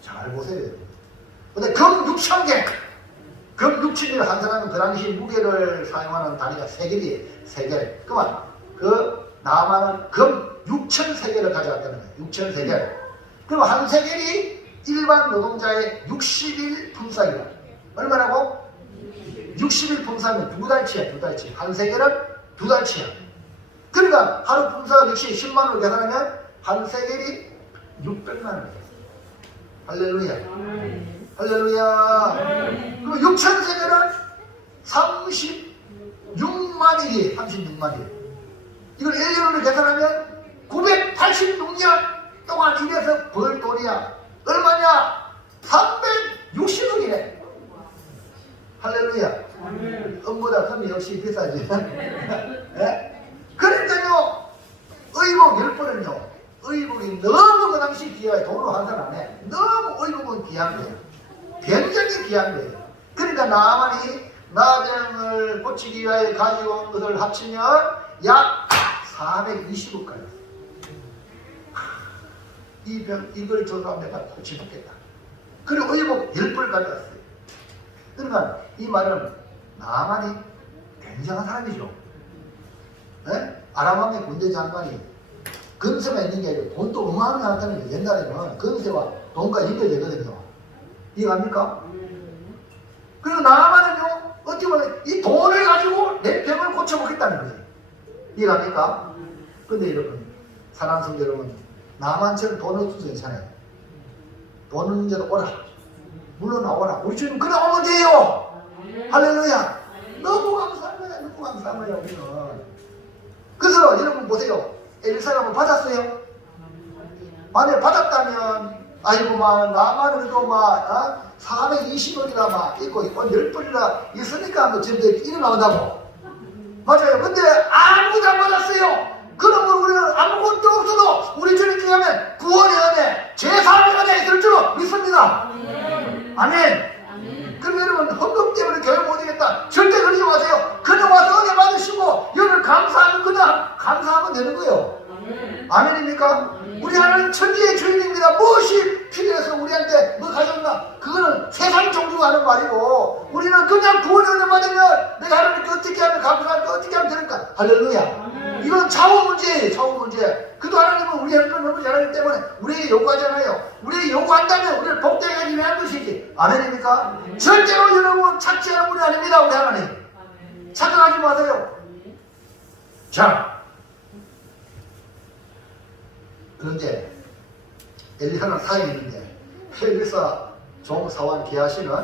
잘 보세요. 근데 금 6,000개. 금 6,000개를 한 사람은 그 당시 무게를 사용하는 단위가 세겔이에요. 세겔. 그만 그 나만은 금 6,000세겔을 가져왔다는 거예요. 6,000세겔. 그럼 한 세겔이 일반 노동자의 60일 품삯이다. 얼마라고? 60일 품삯이면 2달치야. 2달치. 한 세겔은 2달치야. 그러니까 하루 품삯 역시 10만원을 계산하면 한 세겔이 600만원이에요. 할렐루야. 할렐루야. 그럼 6,000세겔은 36만일이에요. 36만일. 이걸 1년으로 계산하면 986년 동안 일해서 벌 돈이야. 얼마냐? 360억이네. 할렐루야. 은보다 금이 역시 비싸지. 네? 그러니까요, 의복 10번은요, 의복이 너무 그 당시 귀하게 돈으로 환산 안 해. 너무 의복은 귀한 거예요. 굉장히 귀한 거예요. 그러니까 나만이 나병을 고치기 위하여 가지고 온 것을 합치면 약 420억까지. 이걸 줘서 내가 고치겠다. 그리고 의복 10벌 가져왔어요. 그러니까 이 말은 나만이 굉장한 사람이죠. 네? 아람왕의 군대 장관이 금세가 있는 게 아니고 돈도 어마어마하다는 게 옛날에는 금세와 돈과 연결되거든요. 이해갑니까? 그리고 나만은요, 어떻게 보면 이 돈을 가지고 내 병을 고쳐보겠다는 거지. 이해갑니까? 근데 여러분, 사랑하는 성도 여러분, 나만처럼 돈 없어도 괜찮아요. 돈 없는 자도 오라. 물러나오라. 우리 주님 그래 오면 돼요. 할렐루야. 너무 감사한 거야. 너무 감사한 거야 우리는. 그래서 여러분 보세요. 엘리사가 뭐 받았어요? 만약에 받았다면 아이고 막 나만 그래도 막 420원이나 막 있고 10번이나 있으니까 뭐 전대 일어나온다고. 맞아요. 근데 아무도 안 받았어요. 그러면 우리는 아무것도 없어도 우리 주님 중에 하면 구원의 은혜, 제3의 은혜 있을 줄 믿습니다. 아멘. 그럼 여러분 헌금 때문에 교회 못 오겠다 절대 그러지 마세요. 그냥 와서 은혜 받으시고 여러분 감사하면 그냥 감사하면 되는 거예요. 아멘입니까? 우리 하나님 천지의 주인입니다. 무엇이 필요해서 우리한테 뭐 가졌나? 그거는 세상 종류가 하는 말이고 우리는 그냥 구원의 은혜 받으면 내가 하나님께 어떻게 하면 감사할까? 어떻게 하면 되는가? 할렐루야. 이건 차후 문제예요. 차후 문제. 그도 하나님은 우리 형편 너무 잘하기 때문에 우리에게 요구하잖아요. 우리에게 요구한다면 우리를 복되게 하기 위한 것이지. 아멘입니까? 절대로 여러분 착취하는 분이 아닙니다. 우리 하나님. 착각하지 마세요. 자, 그런데 엘리사는 사역이 있는데 엘리사 종사원 게하시는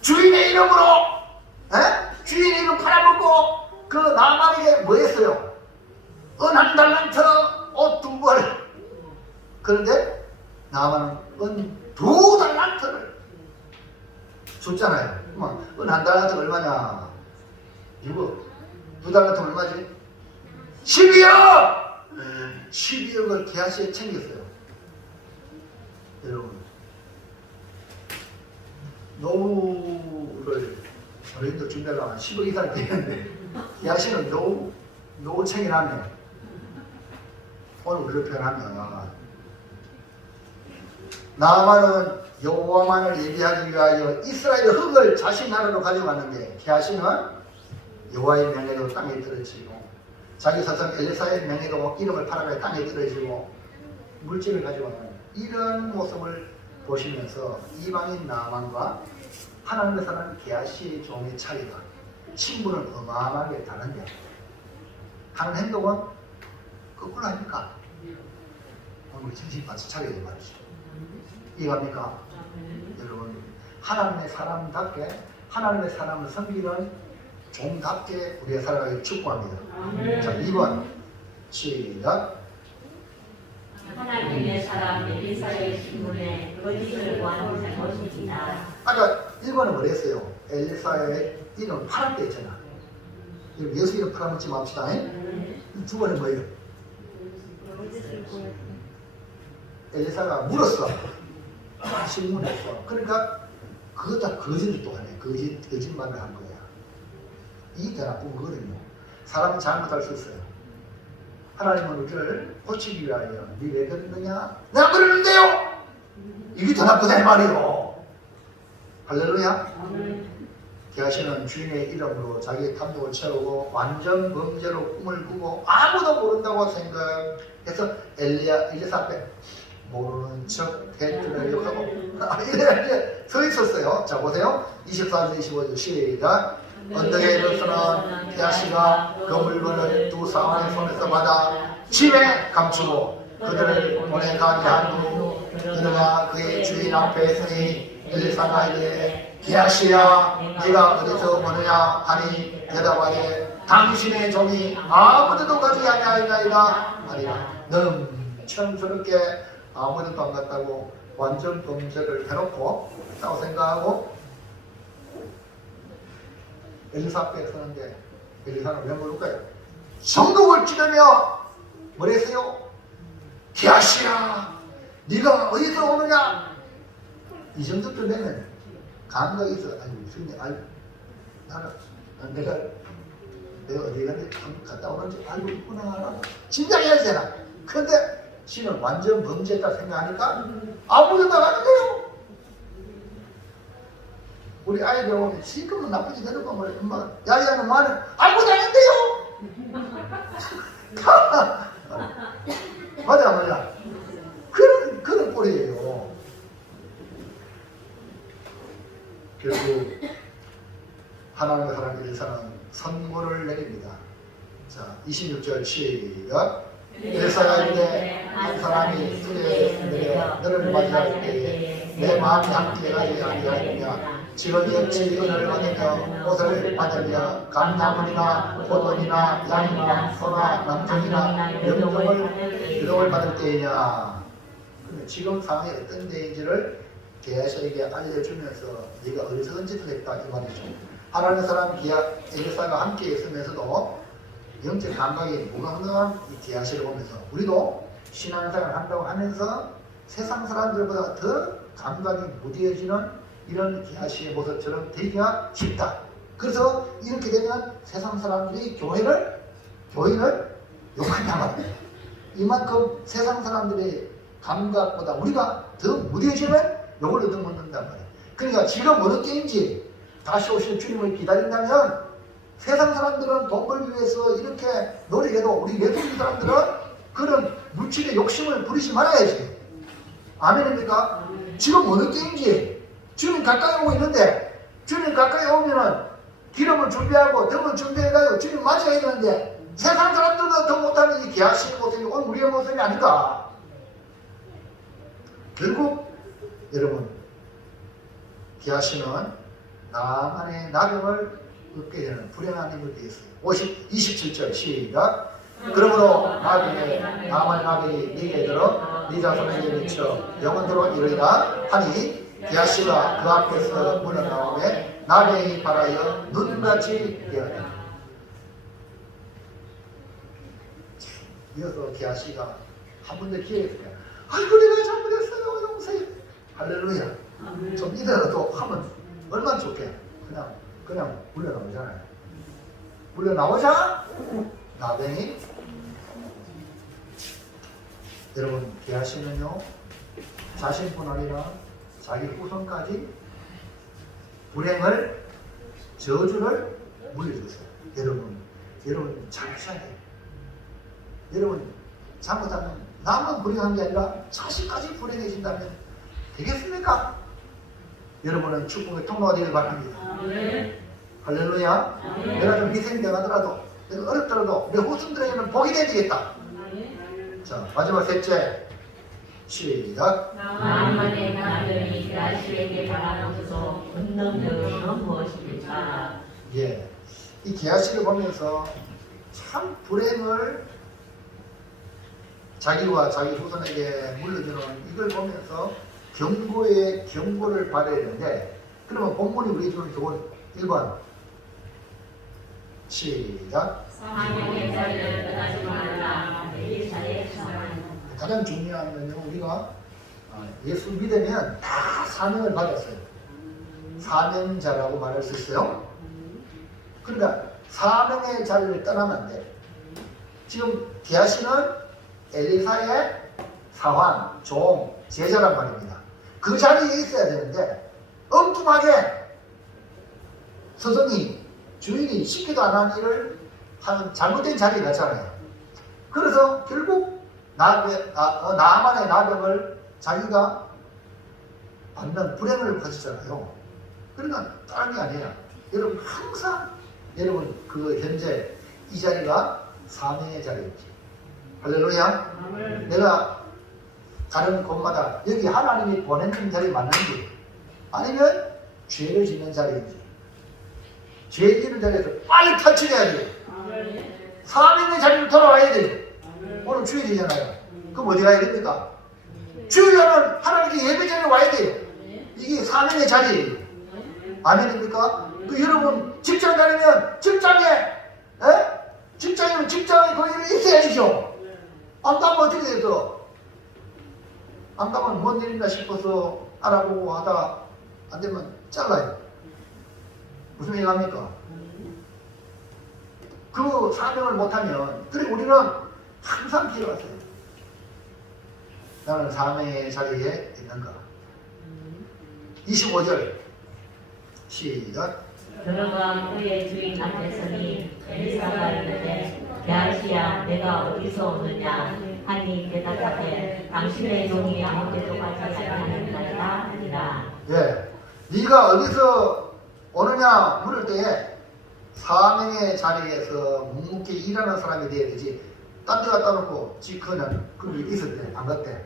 주인의 이름으로 주인의 이름 팔아먹고 그 나만에게 뭐 했어요? 은 1달란트, 옷 2벌. 그런데 나만은 은 2달란트를 줬잖아요. 은 1달란트 얼마냐? 이거 2달란트 얼마지? 12억! 12억을 게하시에 챙겼어요. 여러분, 노후를 저희도 준비하려면 10억 이상 되는데 게하시는 노후 챙겨놨네. 오늘 우리를 표현하면 나만은 여호와만을 예비하기 위하여 이스라엘 흙을 자신 나라로 가져갔는데 게하시는 여호와의 명예로 땅에 떨어지고 자기 사상 엘리사의 명예로 이름을 팔아가 땅에 떨어지고 물질을 가져가는 이런 모습을 보시면서 이방인 나만과 하나님의 사람 게하시의 종의 차이가 친분은 어마어마하게 다른데 하는 행동은 거꾸로 하니까 오늘 정신 바쳐 차려야 될 말이죠. 이해갑니까? 여러분 하나님의 사람답게 하나님의 사람을 섬기는 종답게 우리가 살아가길 축복합니다. 자, 2번 시작. 하나님의 사람 엘리사의 신문에 거짓을 구하는 잘못입니다. 아까 1번은 뭐랬어요? 엘리사의 이름 팔을 때 있잖아. 예수 이름 팔아먹지 맙시다. 2번은 뭐예요? 엘리사가 물었어. 신문했어. 그러니까 그거 다 거짓을 또 하네. 거짓말을 한 거야. 이 더 나쁜 거거든요. 사람은 잘못할 수 있어요. 하나님은 우리를 고치기 위하여 니 왜 그러느냐? 내가 그러는데요. 이게 더 나쁘다 이 말이에요. 할렐루야. 게하시는 주인의 이름으로 자기의 탐욕을 채우고 완전 범죄로 꿈을 꾸고 아무도 모른다고 생각해서 엘리사 앞에 모르는 척 대들을 욕하고 이렇게 서 있었어요. 자 보세요. 24절 25절 시작. 언덕에 일어서는 게하시가 그 물건을 두 사람의 손에서 받아 집에 감추고 그들을 보내가게 한 후 그들가 그의 주인 앞에 서니 엘리사가 이르되 게하시야 네가 어디서 오느냐 하니 대답하되 당신의 종이 아무데도 가지 아니하였나이다 하리라. 넘쳐스럽게 아무데도 안 갔다고 완전 범죄를 해놓고 있다고 생각하고 엘리사 앞에 서는데 엘리사는 왜 모를까요? 성벽을 찌르며 뭐랬어요? 기하시야 네가 어디서 오느냐? 이 정도 되면 감각이 있어. 나는 내가 어디 갔다 오는지 알고 있구나. 진작해야 되나? 근데 지는 완전 범죄했다 생각하니까 아무데도 가는 거예요. 우리 아이들 오면 지금은 나쁘지 않은 거 말이야. 엄마가 야야는 말은 알고 다닌대요. 맞아. 그런 꼴이에요. 결국 하나님의 사람 엘리사는 선고를 내립니다. 자, 26절 시작. 엘리사가 이르되 한 사람이 수레에 내려 너를 맞이할 때에 내 마음이 함께 가지 아니하느냐. 지금 역시 은을 얻으며 옷을 받으며 감나물이나 포도이나 양이나 소나 남편이나 영종을 받을 때이냐. 지금 상황이 어떤 때인지를 게하시에게 알려주면서 네가 어디서 짓을 했다 이 말이죠. 하나님의 사람 엘리사가 함께 있으면서도 영적 감각이 무궁무진한 이 게하시를 보면서 우리도 신앙생활을 한다고 하면서 세상 사람들보다 더 감각이 무뎌지는 이런 게하시의 모습처럼 되기가 쉽다. 그래서 이렇게 되면 세상 사람들이 교회를 욕한단 말이에요. 이만큼 세상 사람들의 감각보다 우리가 더 무뎌지면 욕을 얻어먹는단 말이에요. 그러니까 지금 어느 때인지 다시 오실 주님을 기다린다면 세상 사람들은 돈 벌기 위해서 이렇게 노력해도 우리 예수님 사람들은 그런 물질의 욕심을 부리지 말아야지. 아멘입니까? 지금 어느 때인지 주님 가까이 오고 있는데 주님 가까이 오면은 기름을 준비하고 등을 준비해가지고 주님 맞이해야 되는데 세상 사람들보다 더 못하는 이 게하시의 모습이 오늘 우리의 모습이 아닌가. 결국 여러분 게하시는 나만의 나병을 얻게 되는 불행한 인물이 되었어요. 27절 시작. 그러므로 나병의 나만의 나병이 네게 들어 네 자손에게 미쳐 영원토록 이르리라 하니 게하시가 그 앞에서 문을 나오매 나병이 발하여 눈같이 되었다. 이어서 게하시가 한 번 더 기회했어요. 아이고 내가 잘못했어요 용서해. 할렐루야. 좀 이대로도 하면 얼마나 좋게. 그냥 물러나오잖아요. 물러나오자 나병이 여러분 게하시는요 자신뿐 아니라 자기 후손까지 불행을 저주를 물려줬어요. 여러분 잘하셔야 돼요. 여러분 잘못하면 나만 불행한 게 아니라 자식까지 불행해진다면 되겠습니까? 여러분은 축복의 통로가 되길 바랍니다. 할렐루야. 내가 좀 희생당하더라도 내가 어렵더라도 내 후손들에게는 복이 되겠다. 자, 마지막 셋째 시작. 나만의 나병이 게하시에게 바라보소서 웃는 배우는 무엇입니까? 예, 이 게하시를 보면서 참 불행을 자기와 자기 후손에게 물려주는 이걸 보면서 경고를 받아야 되는데 그러면 본문이 우리 주는 교훈 1번 시작. 사명의 자리를 떠나지 말라. 엘리사의 사명. 가장 중요한 건요 우리가 예수 믿으면 다 사명을 받았어요. 사명자라고 말할 수 있어요. 그러니까 사명의 자리를 떠나면 안 돼. 지금 게하시는 엘리사의 사환, 종, 제자란 말입니다. 그 자리에 있어야 되는데 엉뚱하게 스승이 주인이 시키도 안 한 일을 하는 잘못된 자리에 갔잖아요. 그래서 결국 나만의 나병을 자기가 받는 불행을 거치잖아요. 그러니까 다른 게 아니에요. 여러분 항상 여러분 그 현재 이 자리가 사명의 자리였지. 할렐루야. 내가 가는 곳마다 여기 하나님이 보내는 자리 맞는지 아니면 죄를 짓는 자리인지 죄 짓는 자리에서 빨리 탈출해야 돼요. 사명의 자리로 돌아와야 돼요. 오늘 주일이잖아요. 그럼 어디 가야 됩니까? 주일날은 하나님께 예배 자리에 와야 돼요. 이게 사명의 자리예요. 아멘입니까? 그 여러분 직장 다니면 직장이면 직장에 거기 있어야죠. 안 가면 어떻게 돼서? 안 가면 뭔 일인가 싶어서 알아보고 하다 안 되면 잘라요. 무슨 얘기 합니까? 그 사명을 못하면, 그래 우리는 항상 기도하세요. 나는 사명의 자리에 있는가? 25절 시작. 그러가 그의 주인 앞에 서니 엘리사가 이르되 게하시야 내가 어디서 오느냐 하니 대답하되 당신의 종이 아무 데도 가지 아니하느니라 하니라. 예, 네가 어디서 오느냐 물을 때에 사명의 자리에서 묵묵히 일하는 사람이 돼야 되지. 딴 데 갖다 놓고 지크는 그게 있을 때 안 갔대.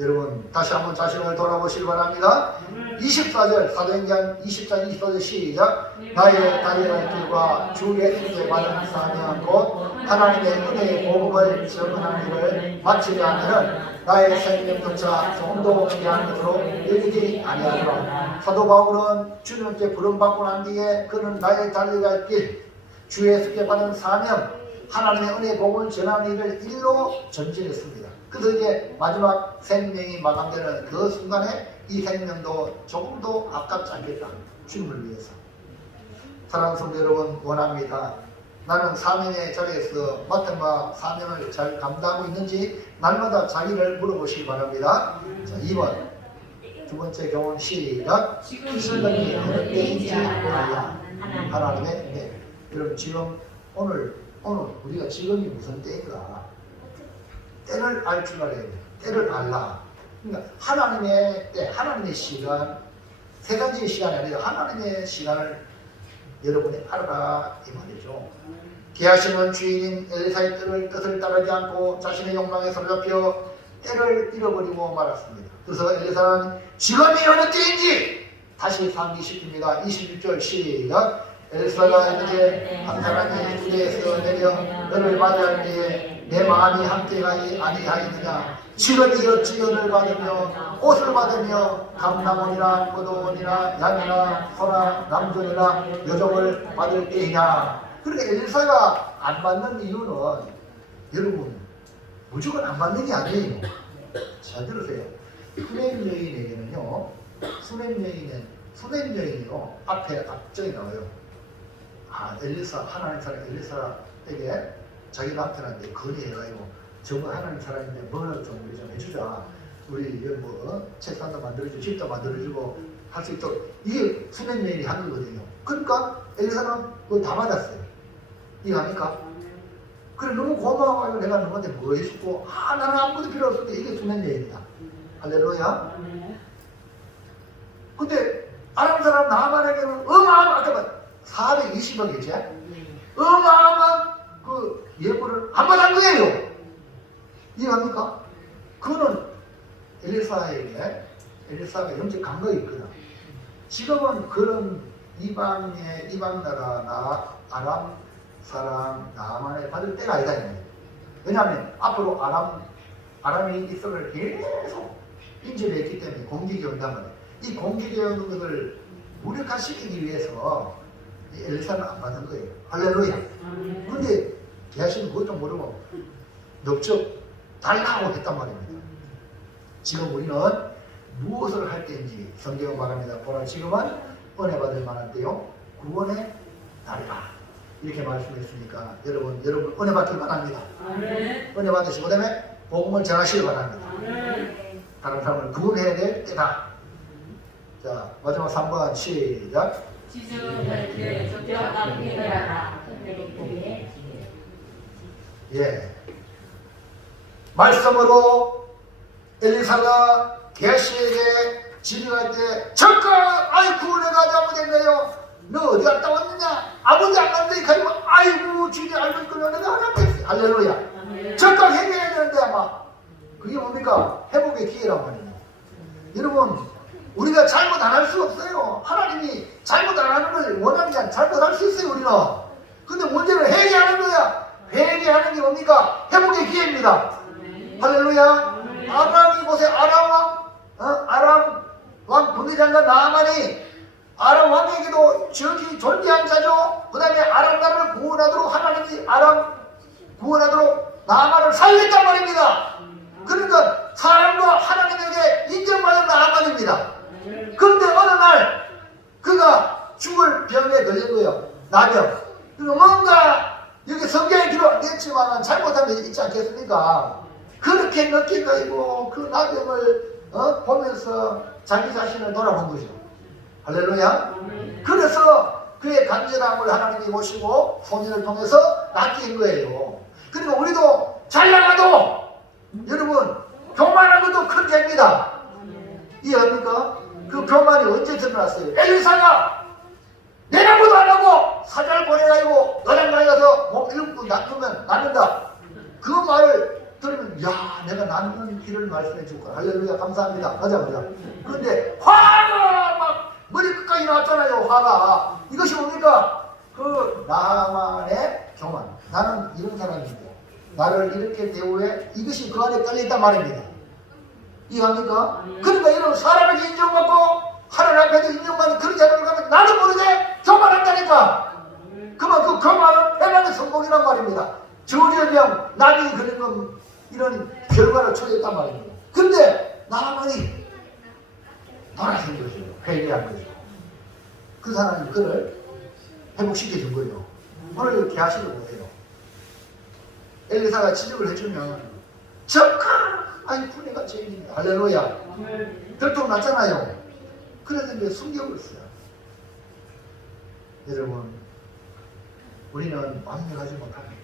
여러분 다시 한번 자신을 돌아보시기 바랍니다. 24절 사도행전 24, 24절 시작. 나의 달려갈 길과 주의 뜻에 받은 사명 곧 하나님의 은혜의 복음을 전하는 일을 마치지 않으면 나의 생명조차 조금도 귀한 것으로 여기지 아니하노라. 사도 바울은 주님께 부름받고 난 뒤에 그는 나의 달려갈 길, 주의 뜻에 받은 사명, 하나님의 은혜의 복음을 전하는 일을 일로 전진했습니다. 그래서 이제 마지막 생명이 마감되는 그 순간에 이 생명도 조금도 아깝지 않겠다. 주님을 위해서. 사랑하는 성도 여러분, 원합니다. 나는 사명의 자리에서 맡은 바 사명을 잘 감당하고 있는지 날마다 자기를 물어보시기 바랍니다. 자, 2번 두 번째 교훈 시작. 시간이 어느 때인지 알아야 하나님의 네. 여러분 지금 오늘 우리가 지금이 무슨 때인가? 때를 알 줄 알아야 돼. 때를 알라. 그러니까 하나님의 때, 하나님의 시간, 세 가지의 시간이 아니라 하나님의 시간을 여러분이 알아라 이 말이죠. 게하시는 주인인 엘리사의 뜻을 따르지 않고 자신의 욕망에 사로잡혀 때를 잃어버리고 말았습니다. 그래서 엘리사는 지금이 어느 때인지 다시 상기시킵니다. 26절 시작. 엘리사가 이르되 한 사람이 주제에서 내려 너를 맞이할 때에 내 마음이 함께하지 아니하였느냐. 지금이 어찌 은을 받으며 옷을 받으며 감남원이나 포도원이나 양이나 소나 남종이나 여종을 받을 때이냐. 그러니까 엘리사가 안 받는 이유는 여러분 무조건 안 받는 게 아니에요. 잘 들으세요. 수냄 여인에게는요, 수냄 여인이요 앞에 앞정이 나와요. 아, 엘리사, 하나님 사람 엘리사에게 자기 남편한테 건의해가지고 저거 하나님 사람인데 뭐를 좀 우리 좀 해주자. 우리 책상도 만들어주고 집도 만들어주고 할 수 있도록. 이게 수냄 여인이 한 거거든요. 그러니까 엘리사는 그거 다 받았어요. 이해합니까? 그래 너무 고마워요. 내가 너한테 뭐 해주고 나는 아무것도 필요 없을 때 이게 수냄 여인이다. 할렐루야. 근데 아람 사람 나만에게는 어마어마한 420억이지 어마어마한 그 예물을 안 받은 거예요. 이해합니까? 그거는 엘리사가 영적 감각이 있거든. 지금은 그런 이방 나라 아람 사람 나만에 받을 때가 아니다. 왜냐하면 앞으로 아람이 이스라엘을 계속 인접해 있기 때문에 공격이 온단 말이에요. 이 공격이 오는 것을 무력화시키기 위해서 엘리사는 안 받은 거예요. 할렐루야. 근데 게하시는 그것도 모르고 넙적 달라고 했단 말입니다. 지금 우리는 무엇을 할 때인지 성경은 말합니다. 보라 지금은 은혜 받을 만한 때요 구원의 날이라 이렇게 말씀했으니까 여러분 은혜 받길 바랍니다. 은혜 받으시고 그다음에 복음을 전하시길 바랍니다. 다른 사람을 구원해야 될 때다. 자 마지막 3번 시작. 예. 말씀으로 엘리사가 게하시에게 지휘할 때 잠깐 아이고 내가 잘못했네요. 너 어디 갔다 왔느냐? 아버지 안 갔는데 가지고 아이고 주님 알고 있구나. 내가 하나도 했어요. 할렐루야. 잠깐 회개해야 되는데 아마 그게 뭡니까? 회복의 기회란 말이에요. 여러분 우리가 잘못 안 할 수 없어요. 하나님이 잘못 안 하는 걸 원하지 않 잘못할 수 있어요. 우리는 근데 문제는 회개하는 거야. 회개하는 게 뭡니까? 회복의 기회입니다. 할렐루야. 아람이 보세요. 아람 왕, 아람 왕 군대장관 나아만이 아람 왕에게도 지극히 존귀한 자죠. 그 다음에 아람 나라를 구원하도록 하나님이 아람 구원하도록 나아만을 살렸단 말입니다. 그러니까 사람과 하나님에게 인정받은 나아만입니다. 그런데 어느 날 그가 죽을 병에 걸린 거예요. 나병. 그러니까 뭔가 여기 성경에 기록 안 됐지만 잘못한 게 있지 않겠습니까? 그렇게 느낀거이고 그 나병을 보면서 자기 자신을 돌아본 거죠. 할렐루야. 그래서 그의 간절함을 하나님이 보시고 소년을 통해서 낫게 한 거예요. 그러니까 우리도 잘 나가도 여러분 교만한 것도 큰 죄입니다. 이해합니까? 그 교만이 언제 드러났어요? 엘리사가 내가 아무도 안 하고 사자를 보내가지고 너랑 나에 가서 몸 7분 낫으면 낫는다. 그 말을 들으면 야 내가 낫는 길을 말씀해 줄 거야. 할렐루야. 감사합니다. 가자. 그런데 화가 막 머리 끝까지 나왔잖아요. 화가. 이것이 뭡니까? 그 나만의 교만. 나는 이런 사람인데 나를 이렇게 대우해. 이것이 그 안에 깔려있단 말입니다. 이해합니까? 그러니까 이런 사람에게 인정받고 하나님 앞에도 인정받는 그런 자리를 가면 나는 모르게 교만한다니까. 그만 그 교만은 해방의 성공이란 말입니다. 저주병, 나병이 걸린 건 이런 결과를 초래했단 말입니다. 근데 나만이 돌아선 거죠. 회개한 거죠. 그 사람이 그를 회복시켜 준 거죠. 오늘 계하시를 보세요. 엘리사가 지적을 해주면 적극 아니 분해가 죄인입니다. 할렐루야. 결국 났잖아요. 그래서 이제 숨겨버렸어요. 여러분 우리는 완벽하지 못합니다.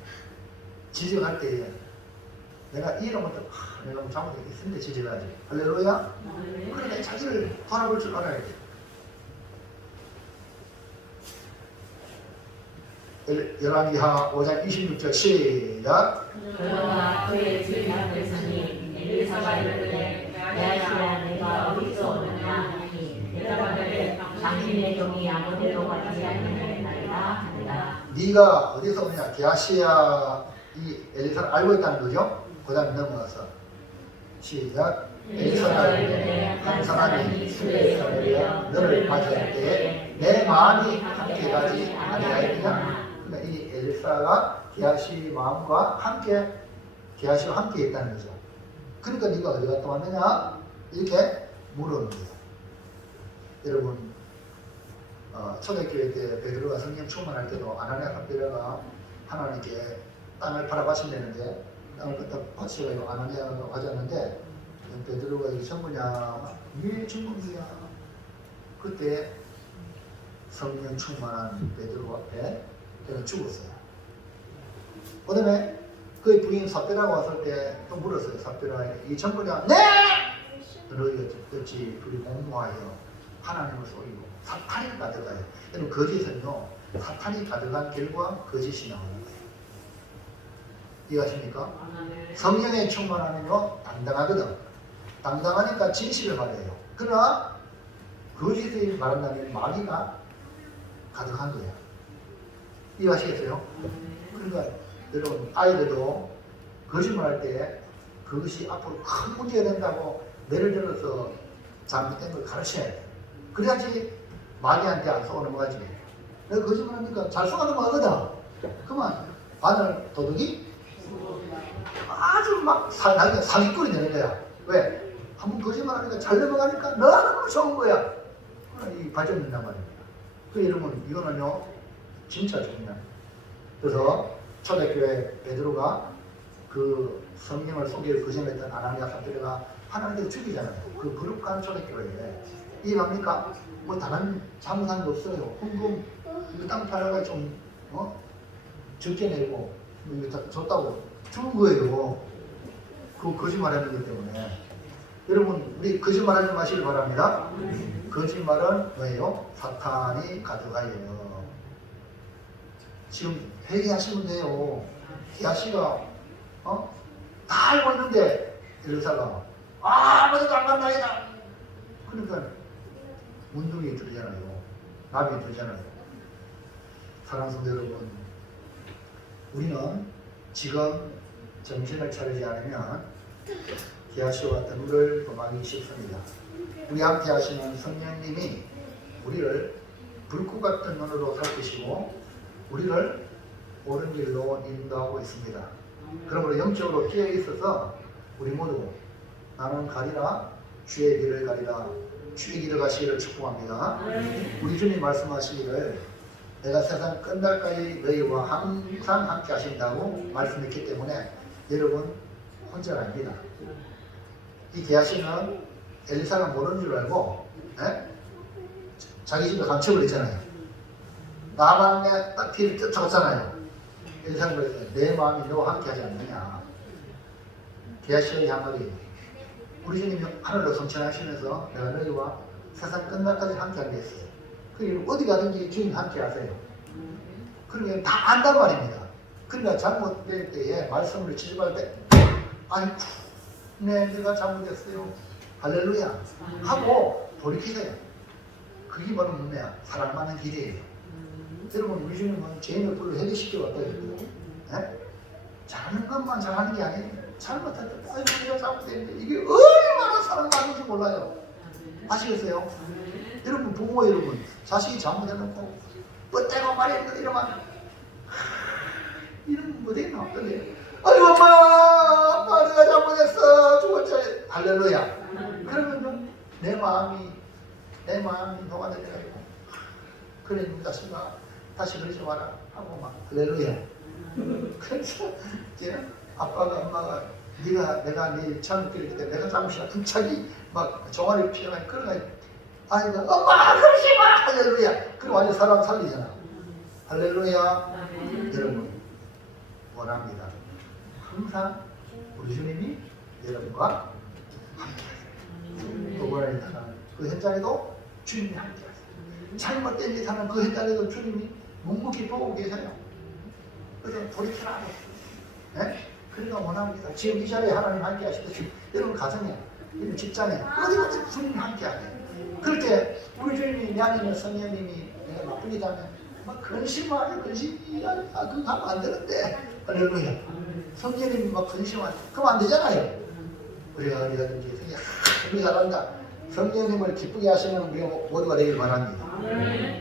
지적할 때 내가 이러면 내가 뭐 잘못했는데 지적하지. 할렐루야. 그러니까 자기를 돌아볼 줄 알아야 돼. 열왕기하 5장 26절 시작. 그러나 그의 주인 앞에서니 엘리사가 이르되 게하시야 내가 어디서 오느냐 하니 대답하되 당신의 종이 아무데도 가지 않느냐이다 하니라. 네가 어디서 오느냐. 게하시야 이 엘리사를 알고 있다는 거죠. 그 다음에 넘어가서 시작. 엘리사가 이르되 한 사람이 수레에서 내려 너를 맞이할 때에 내 마음이 함께 가지 아니하였느냐. 그러니까 이 엘리사가 게하시 마음과 함께 게하시와 함께 있다는 거죠. 그러니까 네가 어디 갔다 왔느냐 이렇게 물어는 거예요. 여러분 초대교회 때 베드로가 성령 충만할 때도 아나니아 삽비라가 하나님께 땅을 팔아 바친다는데 땅을 갖다 바치고 아나니아가 가졌는데 베드로가 이게 전부냐? 예, 전부냐? 그때 성령 충만한 베드로 앞에 그는 죽었어요. 그 다음에 그의 부인 삽비라가 왔을 때 또 물었어요. 삽비라에게 이 전부냐? 네! 너희 어찌 둘이 공모하여 하나님을 속이고 사탄이 가져가요. 여러분 거짓은요 사탄이 가져간 결과 거짓이 나오는 거예요. 이해하십니까? 성령의 충만하면요 당당하거든. 당당하니까 진실을 말해요. 그러나 거짓을 말한다면 마귀가 가득한 거예요. 이해하시겠어요? 그러니까 여러분 아이들도 거짓말할 때 그것이 앞으로 큰 문제가 된다고 예를 들어서 잘못된 걸 가르쳐야 돼요. 그래야지 마귀한테 안 속아 넘어가지. 내가 거짓말하니까 잘 속아 넘어가거든. 그만 바늘 도둑이 아주 막 사기꾼이 되는 거야. 왜? 한번 거짓말하니까 잘 넘어가니까 너무 좋은 거야. 이 발전이 된단 말입니다. 그 여러분 이거는요 진짜 중요합니다. 그래서 초대교회 베드로가 그 성령을 속여 거짓말했던 아나니아 삽비라가 하나님께서 죽이잖아요. 그 거룩한 초대교회에 이해합니까? 뭐 다른 잘못한 게 없어요. 헌금 이거 땅 팔아가 좀 적게 내고 뭐 이거 다 줬다고 죽은 거예요. 그 거짓말하는 것 때문에. 여러분 우리 거짓말하지 마시길 바랍니다. 거짓말은 뭐예요? 사탄이 가져가요. 지금 회개하시면 돼요. 게하시가 다 알고 있는데 엘리사가 아무데도 안 간다이다. 그러니까 문둥이 들잖아요. 나비 들잖아요. 사랑하는 여러분 우리는 지금 정신을 차리지 않으면 게하시와 덤불을 범하기 쉽습니다. 우리 함께 하시는 성령님이 우리를 불꽃 같은 눈으로 살피시고 우리를 옳은 길로 인도하고 있습니다. 그러므로 영적으로 깨어 있어서 우리 모두 나는 가리라 주의 길을 가리라 주의 길을 가시기를 축복합니다. 우리 주님 말씀하시기를 내가 세상 끝날까지 너희와 항상 함께 하신다고 말씀했기 때문에 여러분 혼자가 아닙니다. 이 게하시는 엘리사가 모르는 줄 알고 자기 집에 감춰버려 있잖아요. 나만의 딱 뒤를 쫓아갔잖아요. 엘리사가 그랬어요. 내 마음이 너와 함께 하지 않느냐. 게하시의 한마디 우리 주님이 하늘로 성천하시면서 내가 너희와 세상 끝날까지 함께 하겠어요. 그리고 어디 가든지 주님 함께 하세요. 그러니까 다 안단 말입니다. 그러니까 잘못될 때에 말씀을 지적할 때 아이고 내가 잘못했어요. 할렐루야 하고 돌이키세요. 그게 바로 뭐냐 사랑하는 길이에요. 여러분 우리 주님은 죄인을 불러 회개시켜 왔다고 했고요. 잘하는 것만 잘하는 게 아니에요. 잘못할 때 아이고 내가 잘못했는데 이게 얼마나 사랑하는지 몰라요. 아시겠어요? 여러분 부모 여러분 자식이 잘못해놓고 뻗대고 말했는데 이러면 이러면 뭐 되겠나 어떡해요? 아이고 엄마 아빠 내가 잘못했어 죽었지 할렐루야. 그러면 내 마음이 녹아내려가지고 그래 자식아 다시 그러지 마라 하고 막 할렐루야. 그래서 이제 아빠가 엄마가 내가 네 잘못했을 때 내가 잘못이야 불차기 막 종아리를 피해가지고 끌어가지고 아이가 엄마 그러지 마 할렐루야. 그럼 완전 사람 살리잖아. 할렐루야. 여러분 원합니다. 항상 우리 주님이 여러분과 함께하세요. 그거를 그 현장에도 주님이 함께하세요. 잘못된 짓 하는 그 현장에도 주님이 묵묵히 보고 계세요. 그래서 돌이키라 안 했어요. 그러니까 원합니다. 지금 이 자리에 하나님 함께 하시듯이 여러분 가정에 여러분 직장에 어디든지 주님이 함께 하세요. 그럴 때 우리 주님이 내 안에 있는 성령님이 내가 나쁜 일 하면 막 근심하게 근심이 그거 하면 안 되는데 할렐루야. 성령님이 막 근심하게 그러면 안 되잖아요. 우리가 어디가든지 우리 잘한다. 성령님을 기쁘게 하시는 우리 모두가 되길 바랍니다.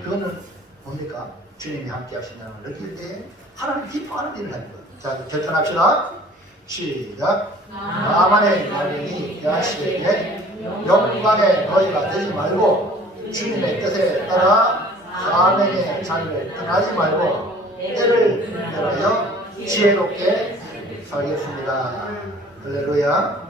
그거는 뭡니까? 주님이 함께 하신다는 걸 느낄 때 하나님 기뻐하는 일을 하는 거예요. 자 결단합시다. 시작. 나만의 나님이 야시에게 영광의 너희가 되지 말고 주님의 뜻에 따라 사명의 자리를 떠나지 말고 때를 분별하여 지혜롭게 살겠습니다. 할렐루야.